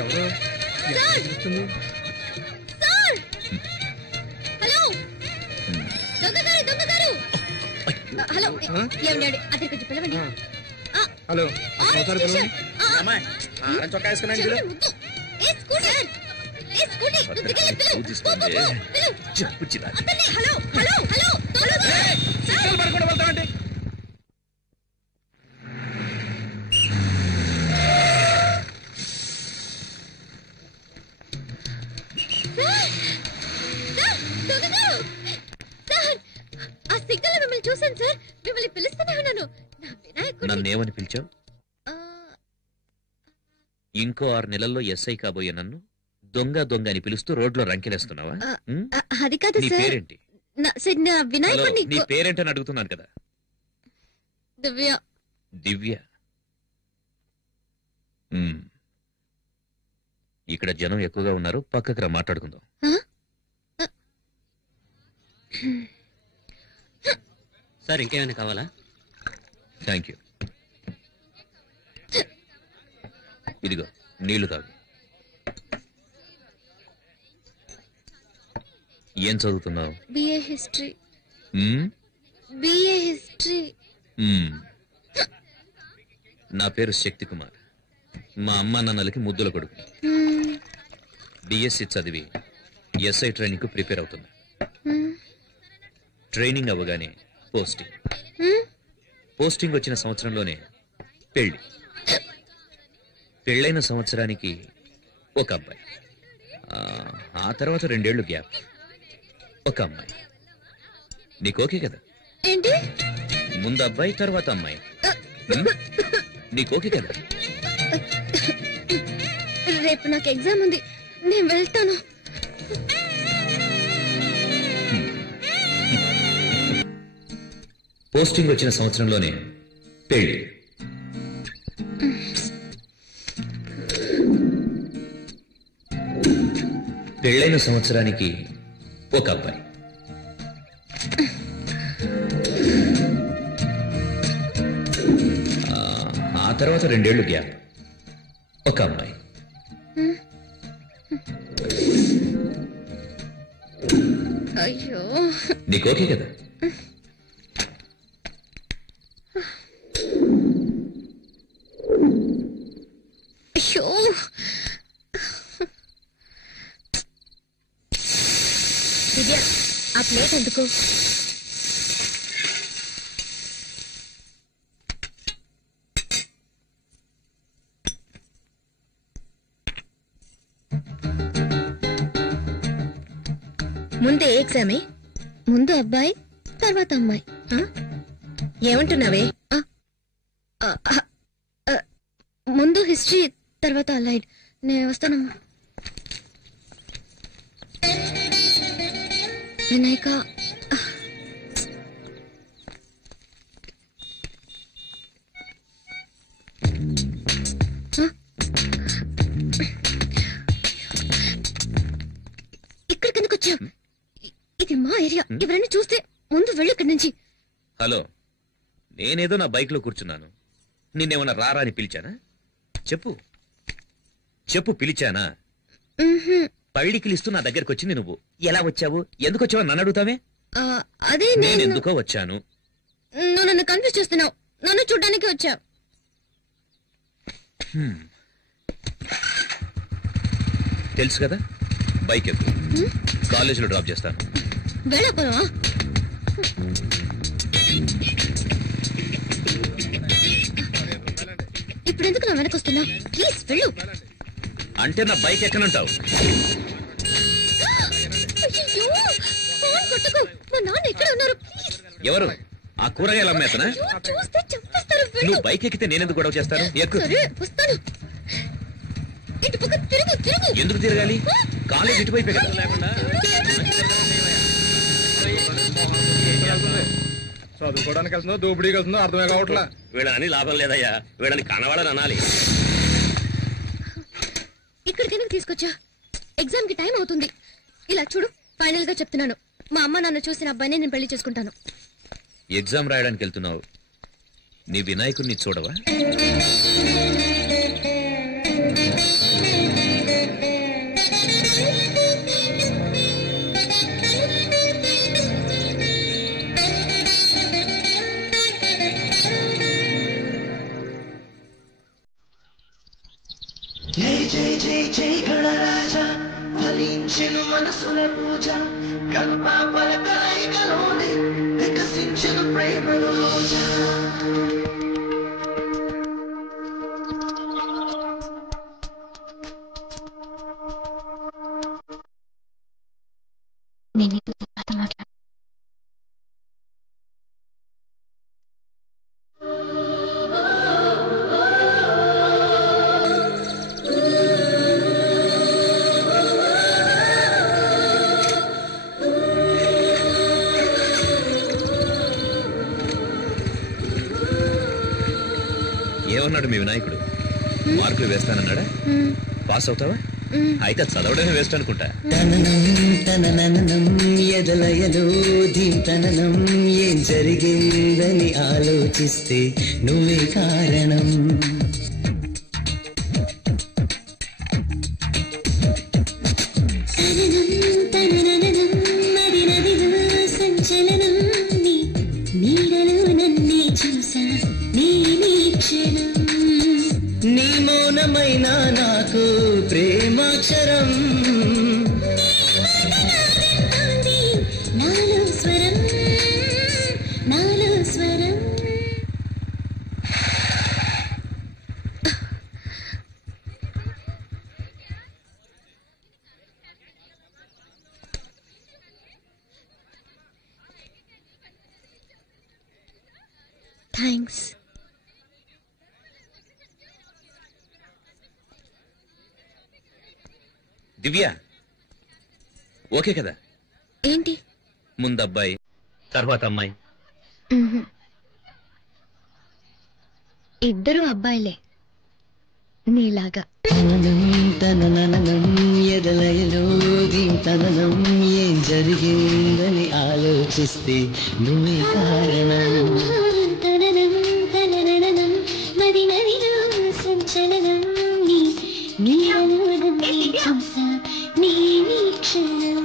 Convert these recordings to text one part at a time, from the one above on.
ఎవరు? హలో ఏమండి అతని కొంచెం పిలవండి. హలో చూసాను సార్, మిమ్మల్ని పిలుస్తూనే ఉన్నాను. నన్నేమని పిలిచావు? ఇంకో 6 నెలల్లో ఎస్ఐ కాబోయే నన్ను దొంగ దొంగ అని పిలుస్తూ రోడ్లో రంకెలేస్తున్నావా? అది కాదు సార్. పేరేంటి? వినాయకుడిని. నీ పేరేంటని అడుగుతున్నాను కదా. దివ్య. దివ్య. ఇక్కడ జనం ఎక్కువగా ఉన్నారు, పక్కకు రా మాట్లాడుకుందాం. సార్ ఇంకేమైనా కావాలా? Thank you. ఇదిగో నీళ్లు తాగు. ఏం చదువుతున్నావు? BA history. BA history. నా పేరు శక్తి కుమార్. మా అమ్మా నాన్నలకి ముద్దుల కొడుకు. బిఎస్సి చదివి ఎస్ఐ ట్రైనింగ్ కు ప్రిపేర్ అవుతుంది. ట్రైనింగ్ అవ్వగానే పోస్టింగ్ వచ్చిన సంవత్సరంలోనే పెళ్లి. పెళ్ళైన సంవత్సరానికి ఒక అబ్బాయి, ఆ తర్వాత 2 ఏళ్లు గ్యాప్, ఒక అమ్మాయి. నీకు ఓకే కదా? ఏంటి? ముందు అబ్బాయి తర్వాత అమ్మాయి. నీకు ఓకే కదా? రేపు నాకు ఎగ్జామ్ ఉంది, నేను వెళ్తాను. పోస్టింగ్ వచ్చిన సంవత్సరంలోనే పెళ్లి. పెళ్ళైన సంవత్సరానికి ఒక అబ్బాయి. ఆ తర్వాత 2 ఏళ్లు గ్యాప్, ఒక అమ్మాయి. అయ్యో, నీకు ఓకే కదా? అయ్యో, దివ్య ఆ ప్లేట్ ఎందుకు? ముందు ఏ ఎగ్జామే? ముందు అబ్బాయి తర్వాత అమ్మాయి. ఏమంటున్నావే? ముందు హిస్టరీ తర్వాత అలైడ్. నేను వస్తానమ్మా. వినాయక, ఇక్కడికి ఎందుకు వచ్చావు? ఇది మా ఏరియా, ఎవరైనా చూస్తే ముందు వెళ్ళు ఇక్కడి నుంచి. హలో, నేనేదో నా బైక్ లో కూర్చున్నాను, నిన్నేమన్నా రారా అని పిలిచానా? చెప్పు చెప్పు, పిలిచానా? పళ్ళికిలిస్తూ నా దగ్గరకు వచ్చింది నువ్వు. ఎలా వచ్చావు, ఎందుకు వచ్చావు నన్ను అడుగుతావే? అదే నేను ఎందుకో వచ్చాను. నువ్వు నన్ను కన్ఫ్యూజ్ చేస్తున్నావు. నన్ను చూడ్డానికి వచ్చావు. తెలుసు కదా, బైక్ ఎక్కు, కాలేజీలో డ్రాప్ చేస్తాను. వెళ్ళకపోవా? ఇప్పుడు ఎందుకు నా వెనక వస్తున్నావు? ప్లీజ్ వెళ్ళు. అంటే నా బైక్ ఎక్కనంటావు? మా నాన్న ఎక్కడ ఉన్నారు? ఎవరు? ఆ కూరగాయలు అమ్మేతనా? నువ్వు బైక్ ఎక్కితే నేనెందుకు గొడవ చేస్తాను? ఎక్కు. వస్తాను. ఇటు పక్క తిరుగు. తిరుగు. ఎందుకు తిరగాలి? కాలేజ్ ఇటువైపే కదా. చదువుకోవడానికి వెళ్తుందో దోపిడీకి వెళ్తుందో అర్థమే కావట్లా. వీళ్ళని లాభం లేదయ్యా, వీళ్ళని కనవాడని అనాలి. ఇక్కడికి ఎందుకు తీసుకొచ్చా? ఎగ్జామ్ కి టైం అవుతుంది. ఇలా చూడు, ఫైనల్ గా చెప్తున్నాను, మా అమ్మ నాన్న చూసిన అబ్బాయిని నేను పెళ్లి చేసుకుంటాను. ఎగ్జామ్ రాయడానికి వెళ్తున్నావు, నీ వినాయకుడిని చూడవా? జై జై జై జై గణరాజ ఫలించెను మనసుల పూజ కల్పాపల కలయికలోనే వికసించెను ప్రేమను రోజా ఏమన్నాడు మీ వినాయకుడు? మార్కులు వేస్తానన్నాడా? పాస్ అవుతావా? అయితే చదవడమే వేస్ట్ అనుకుంటా. ఎదలయలో దీంతనం ఏం జరిగిందని ఆలోచిస్తే నువ్వే కారణం. నీ మౌనమైన నాకు ప్రేమాక్షరం నాలో స్వరం నాలో స్వరం. థ్యాంక్స్. దివ్య ఓకే కదా? ఏంటి? ముందు అబ్బాయి, తర్వాత అమ్మాయి. ఇద్దరు అబ్బాయిలే నీలాగా. తననం ఎదలయలో దీంతనం ఏం జరిగిందని ఆలోచిస్తే నువ్వే కారణం. నది నదిలో సంచలనం నీ క్షణం.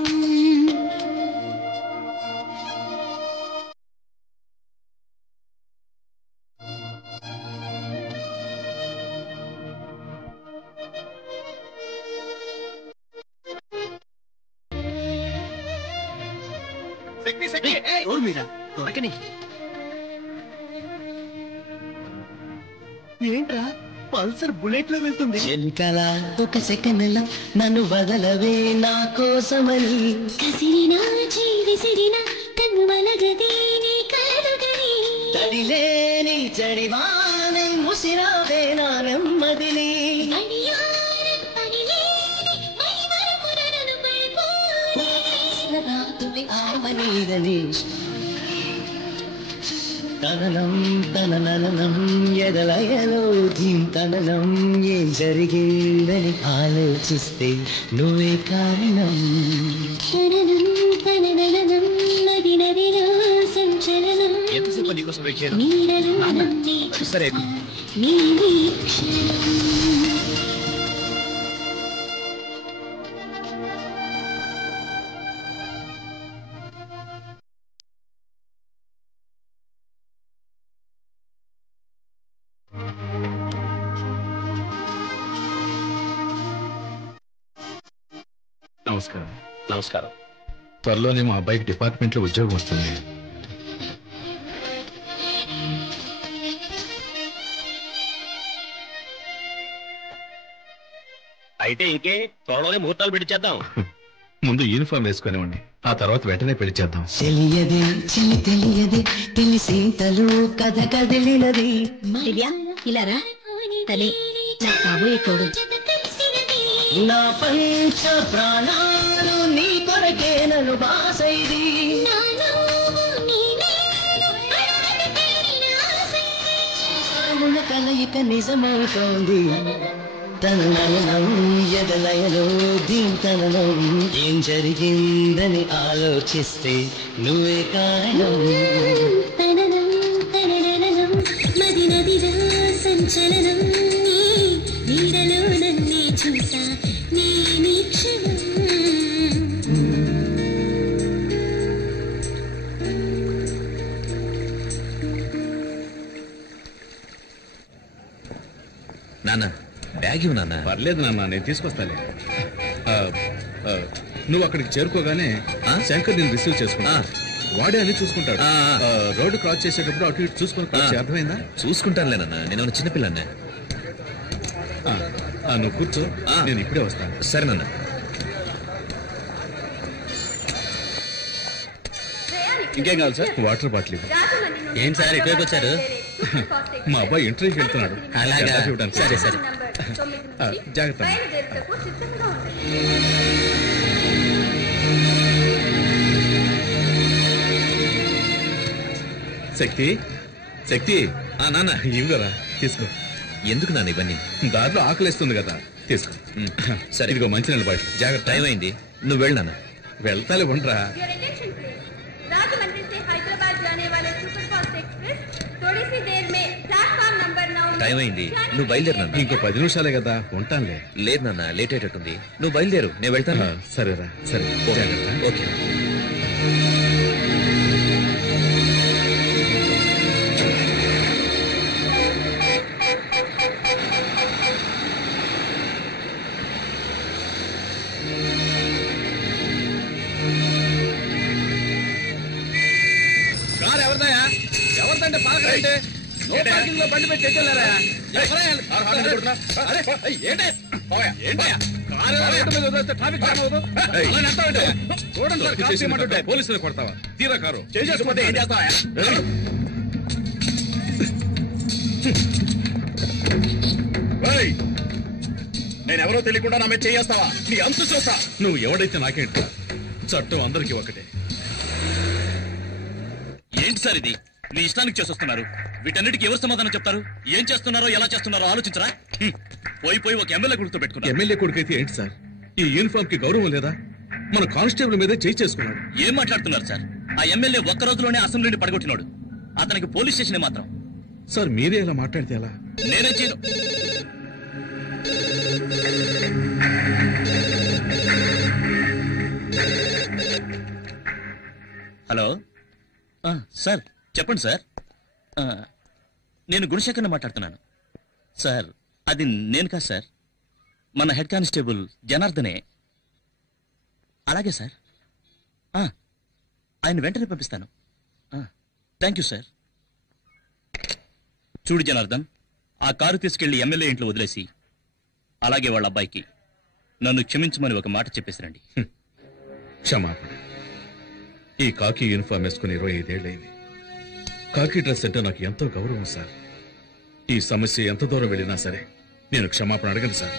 ఏంట్రా పల్సర్ బుల్లెట్ లో వెళ్తుంది? చెలికల ఒక సెకండ్ నన్ను వదలవే నా కోసమని. కసిరినా విసిరినా కన్ను మలగదే నీ కలలుగని. తడిలేని చడివానే ముసిరావే నా నెమ్మదిని. ఆమనీదని తననం తనననం ఎదలయలో ధీంతనం ఏం జరిగిందని ఆలోచిస్తే నువ్వే కారణం. నది నదిలో సంచలనం ఎంతసేపు నీకోసం వెయిట్ చేయను? నీడలో సరే నీ క్షణం. నమస్కారం. నమస్కారం. త్వరలోనే మా అబ్బాయికి డిపార్ట్మెంట్ లో ఉద్యోగం వస్తుంది. అయితే ఇంకే త్వరలోనే ముహూర్తాలు పెట్టించేద్దాం. ముందు యూనిఫామ్ వేసుకునివ్వండి, ఆ తర్వాత వెంటనే పెళ్లి చేద్దాం. తెలియదే చెలి తెలియదే తెలిసింతలు కథ కదిలినది. ఇలా రా. తనే నా కాబోయే తోడు. నా పంచ ప్రాణాలు నీ కొరకే నన్ను బాసైది. కలయిక నిజమవుతోంది. తననం ఎదలయలో దీంతనం ఏం జరిగిందని ఆలోచిస్తే నువ్వే కారణం. కలిగినదిరా సంచలనం నీ నీడలో నన్నే చూసా నీ క్షణం నాన్న బ్యాగ్ ఇవ్వు నాన్న. పర్లేదు నాన్న, నేను తీసుకొస్తాలే. ఆ, ఆ, నువ్వు అక్కడికి చేరుకోగానే శంకర్ నేను రిసీవ్ చేసుకున్నా. వాడే అని చూసుకుంటాడు. రోడ్డు క్రాస్ చేసేటప్పుడు అటు ఇటు చూసుకుని క్రాస్ చేయి, అర్థమైందా? చూసుకుంటానులేనన్నా, నేను చిన్నపిల్లనే. నువ్వు కూర్చో, నేను ఇప్పుడే వస్తాను. సరే నాన్న. ఇంకేం కావాలి సార్? వాటర్ బాటిల్ ఇవ్వు. ఏంటి సార్ ఇటువైపు వచ్చారు? మా అబ్బాయి ఇంటర్వ్యూకి వెళ్తున్నాడు. అలాగా? ఇవ్వడానికి. సరే సరే. జాగ్రత్త. శక్తి, శక్తి. నాన్న ఇవ్వు కదా, తీసుకో. ఎందుకు నాన్న ఇవన్నీ? దారిలో ఆకలిస్తుంది కదా, తీసుకో. సరే, ఇదిగో మంచినీళ్ళ బాటిల్. జాగ్రత్త. టైం అయింది, నువ్వు వెళ్ళు నాన్న. వెళ్తాలే, ఉండరా. राजमंड्री से हैदराबाद जाने वाले सुपरफास्ट एक्सप्रेस थोड़ी सी देर में प्लेटफॉर्म नंबर 9 టైం అయింది, నువ్వు బయలుదేరు నాన్న. ఇంకో 10 నిమిషాలే కదా, ఉంటానులే. లేదు నాన్న, లేట్ అయ్యేటట్టుంది. నువ్వు బయలుదేరు, నేను వెళ్తాను. సరేరా, సరే. జాగ్రత్త. ఓకే. కారు ఎవరిదయా? ఎవరిదంటే పాలకంటే బండి పెట్టి తెచ్చారా? పోలీసులు కొడతావా? తీరా కారు చేసుకుంటే ఏం చేస్తావా? నేనెవరో తెలియకుండా నా మీద చేస్తావా? నీ అంతు చూస్తా. నువ్వు ఎవడైతే నాకేంట, చట్టం అందరికీ ఒకటే. ఏంటి సార్ ఇది? మీ ఇష్టానికి చేసొస్తున్నారు. వీటన్నిటికీ ఎవరు సమాధానం చెప్తారు? ఏం చేస్తున్నారో ఎలా చేస్తున్నారో ఆలోచించరా? పోయి ఒక ఎమ్మెల్యే గుర్తు పెట్టుకున్నారు. ఎమ్మెల్యే కొడుకైతే ఏంటి సార్? ఈ యూనిఫామ్ కి గౌరవం లేదా? మన కానిస్టేబుల్ మీదే చేయి చేసుకున్నాడు. ఏం మాట్లాడుతున్నారు సార్? ఆ ఎమ్మెల్యే ఒక్క రోజులోనే అసెంబ్లీని పడగొట్టినాడు. అతనికి పోలీస్ స్టేషన్ మాత్రం. సార్ మీరే ఇలా మాట్లాడితే ఎలా? నేనే చేయను. హలో సార్, చెప్పండి సార్. నేను గుణశేఖర్ని మాట్లాడుతున్నాను సార్. అది నేను కాదు సార్, మన హెడ్ కానిస్టేబుల్ జనార్దనే. అలాగే సార్, ఆయన వెంటనే పంపిస్తాను. Thank you sir. చూడు జనార్దన్, ఆ కారు తీసుకెళ్లి ఎమ్మెల్యే ఇంట్లో వదిలేసి అలాగే వాళ్ళ అబ్బాయికి నన్ను క్షమించమని ఒక మాట చెప్పేసిరండి. క్షమాపణ. ఈ కాకి యూనిఫామ్ వేసుకుని 25 ఏళ్ళైంది. కాకి డ్రెస్ అంటే నాకు ఎంతో గౌరవం సార్. ఈ సమస్య ఎంత దూరం వెళ్ళినా సరే నేను క్షమాపణ అడగను సార్.